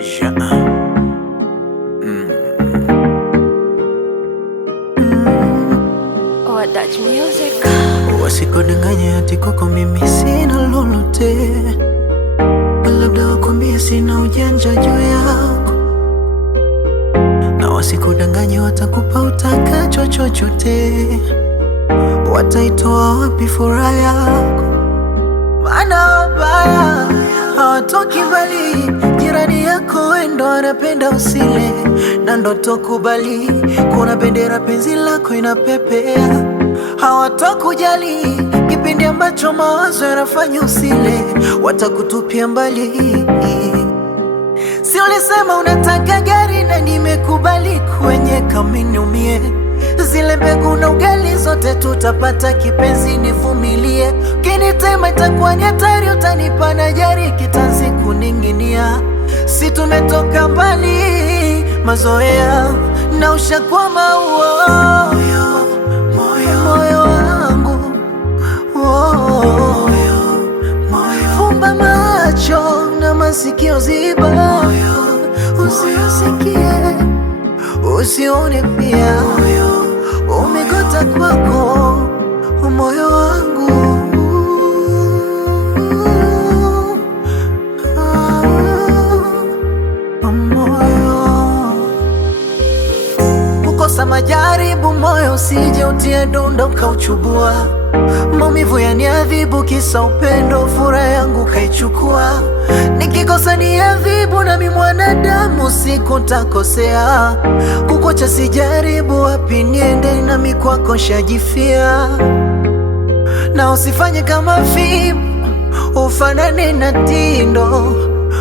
Yeah. Or Dutch music. Wasikudanganye ati kwako mimi sina lolote, labda wakwambie sina ujanja juu yako, na wasikudanganye watakupa utakacho chochote, wataitoa wapi furaha yako? Maana wabaya hawatoki mbali, jirani yako wendo anapenda usile, na ndoto kubali kuna bendera penzi lako inapepea. Hawatokujali kipindi ambacho mawazo yanafanya usile, watakutupia mbali. Si ulisema unataka gari na nimekubali kwenye kamini umie, zile mbegu na ugali zote tutapata kipenzi, nivumilie. Ukinitema itakuwa ni hatari, utanipa na jari kitanzi kuning'inia. Si tumetoka mbali, mazoea na ushakwama moyo wangu, fumba macho na masikio ziba, usiusikie usione pia, umegota kwako moyo wangu. Kukosa majaribu moyo usije utie donda ukauchubua, maumivu yaniadhibu kisa upendo, furaha yangu kaichukua. Nikikosa niadhibu nami mwanadamu, siku ntakosea. Kukuacha sijaribu, wapi niende, nami kwako shajifia. Na usifanye kama fimu ufanane na tindo,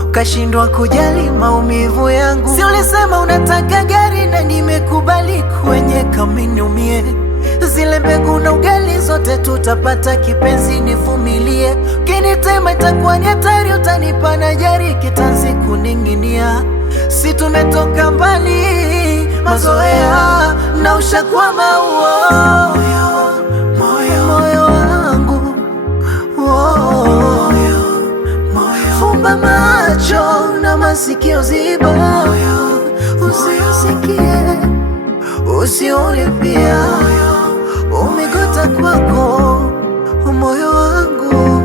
ukashindwa kujali maumivu yangu. Si ulisema unataka gari na nimekubali kwenye kamini umie, zile mbegu na ugali zote tutapata kipenzi, nivumilie. Ukinitema itakuwa ni hatari, utanipa na jari kitanzi kuning'inia. Si tumetoka mbali, mazoea na ushakwama moyo wangu, fumba macho na masikio ziba, usiusikie usione pia, umegota kwako moyo wangu.